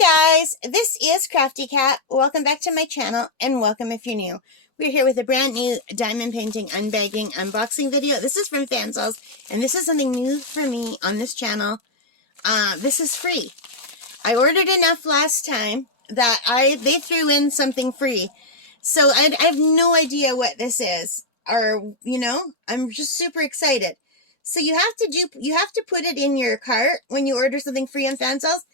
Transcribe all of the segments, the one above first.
Hi guys, this is Crafty Cat. Welcome back to my channel and welcome if you're new. We're here with a brand new diamond painting unbagging unboxing video. This is from Fansells and this is something new for me on this channel. This is free. I ordered enough last time that they threw in something free. So I have no idea what this is, or I'm just super excited. So you have to put it in your cart when you order something free on Fansells.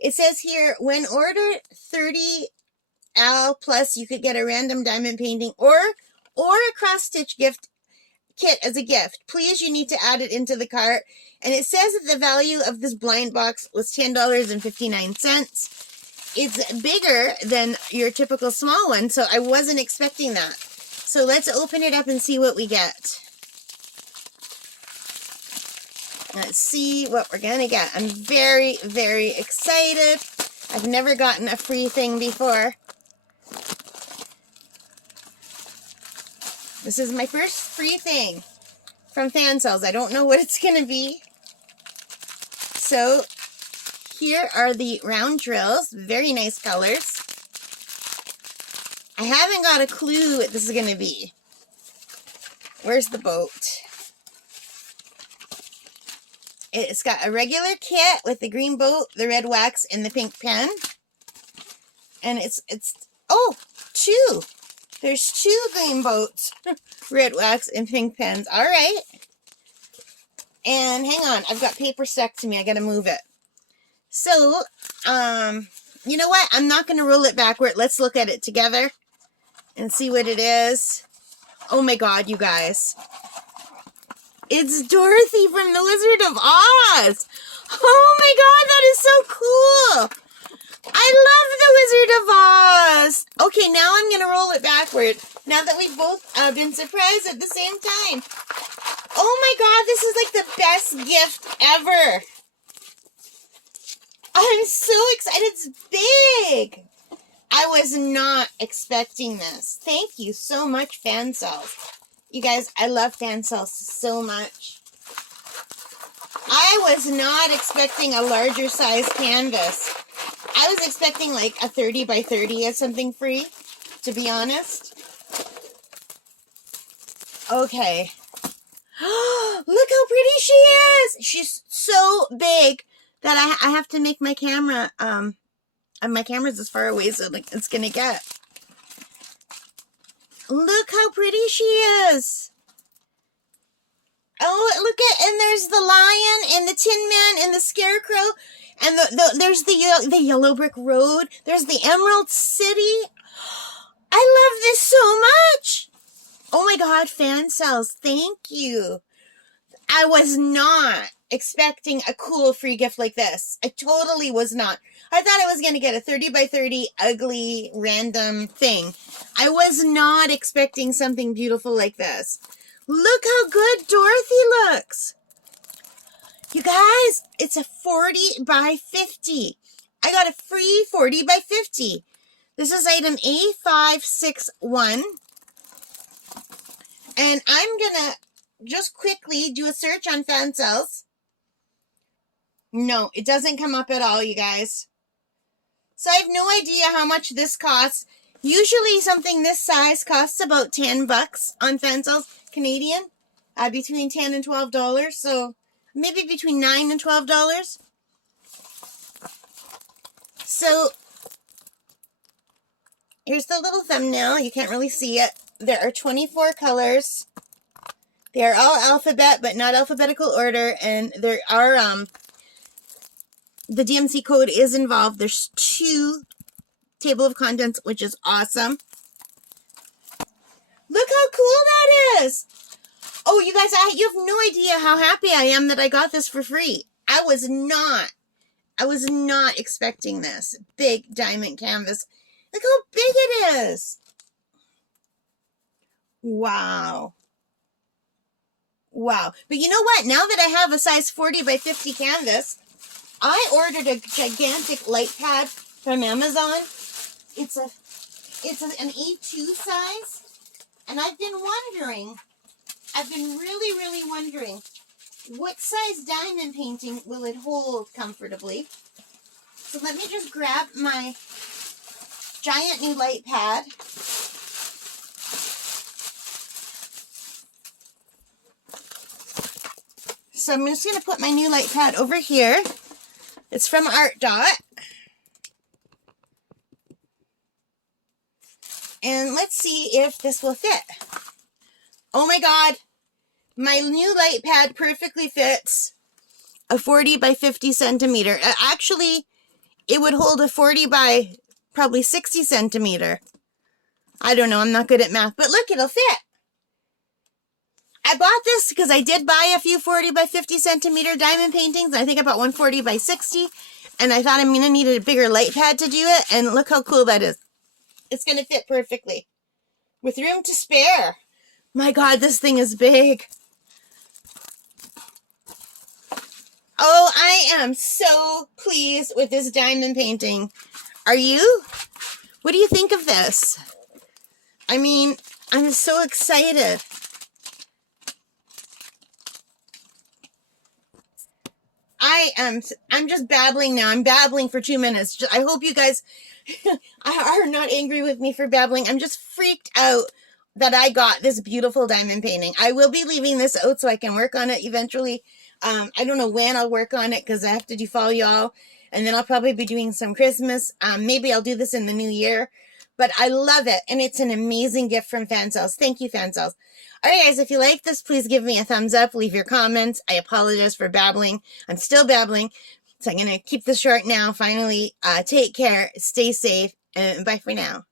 It says here, when order 30 Al plus, you could get a random diamond painting or a cross-stitch gift kit as a gift. Please, you need to add it into the cart. And it says that the value of this blind box was $10.59. It's bigger than your typical small one, so I wasn't expecting that. So let's open it up and see what we get. Let's see what we're gonna get. I'm very, very excited. I've never gotten a free thing before. This is my first free thing from Fansells. I don't know what it's gonna be. So here are the round drills. Very nice colors. I haven't got a clue what this is gonna be. Where's the boat? It's got a regular kit with the green boat, the red wax, and the pink pen. And oh, two. There's two green boats, red wax, and pink pens. All right. And hang on, I've got paper stuck to me. I got to move it. So, you know what? I'm not going to roll it backward. Let's look at it together and see what it is. Oh my God, you guys. It's Dorothy from The Wizard of Oz. Oh my God, that is so cool. I love The Wizard of Oz. Okay, now I'm going to roll it backward. Now that we've both been surprised at the same time. Oh my God, this is like the best gift ever. I'm so excited. It's big. I was not expecting this. Thank you so much, Fansells. You guys, I love Fansells so much. I was not expecting a larger size canvas. I was expecting like a 30 by 30 as something free, to be honest. Okay. Look how pretty she is. She's so big that I have to make my camera, my camera's as far away as it's going to get. Look how pretty she is. Oh, look at, and there's the lion and the Tin Man and the Scarecrow. And there's the yellow brick road. There's the Emerald City. I love this so much. Oh my God, Fansells, thank you. I was not expecting a cool free gift like this. I totally was not. I thought I was going to get a 30 by 30 ugly random thing. I was not expecting something beautiful like this. Look how good Dorothy looks. You guys, it's a 40 by 50. I got a free 40 by 50. This is item A561. And I'm going to just quickly do a search on Fansells. No, it doesn't come up at all, you guys. So I have no idea how much this costs. Usually something this size costs about 10 bucks on Fansells, Canadian. Between $10 and $12. So maybe between $9 and $12. So here's the little thumbnail. You can't really see it. There are 24 colors. They are all alphabet, but not alphabetical order. And there are, the DMC code is involved. There's 2 table of contents, which is awesome. Look how cool that is. Oh, you guys, you have no idea how happy I am that I got this for free. I was not expecting this big diamond canvas. Look how big it is. Wow. Wow. But you know what? Now that I have a size 40 by 50 canvas, I ordered a gigantic light pad from Amazon. It's an E2 size. And I've been really, really wondering, what size diamond painting will it hold comfortably? So let me just grab my giant new light pad. So I'm just going to put my new light pad over here. It's from Art Dot. And let's see if this will fit. Oh my God. My new light pad perfectly fits a 40 by 50 centimeter. Actually, it would hold a 40 by probably 60 centimeter. I don't know. I'm not good at math. But look, it'll fit. I bought this because I did buy a few 40 by 50 centimeter diamond paintings. I think I bought one 40 by 60. And I thought I'm going to need a bigger light pad to do it. And look how cool that is. It's going to fit perfectly. With room to spare. My God, this thing is big. Oh, I am so pleased with this diamond painting. Are you? What do you think of this? I mean, I'm so excited. I'm just babbling now. I'm babbling for 2 minutes. I hope you guys are not angry with me for babbling. I'm just freaked out that I got this beautiful diamond painting. I will be leaving this out so I can work on it eventually. I don't know when I'll work on it because I have to do fall y'all. And then I'll probably be doing some Christmas. Maybe I'll do this in the new year. But I love it. And it's an amazing gift from Fansells. Thank you, Fansells. All right, guys, if you like this, please give me a thumbs up. Leave your comments. I apologize for babbling. I'm still babbling. So I'm going to keep this short now. Finally, take care. Stay safe. And bye for now.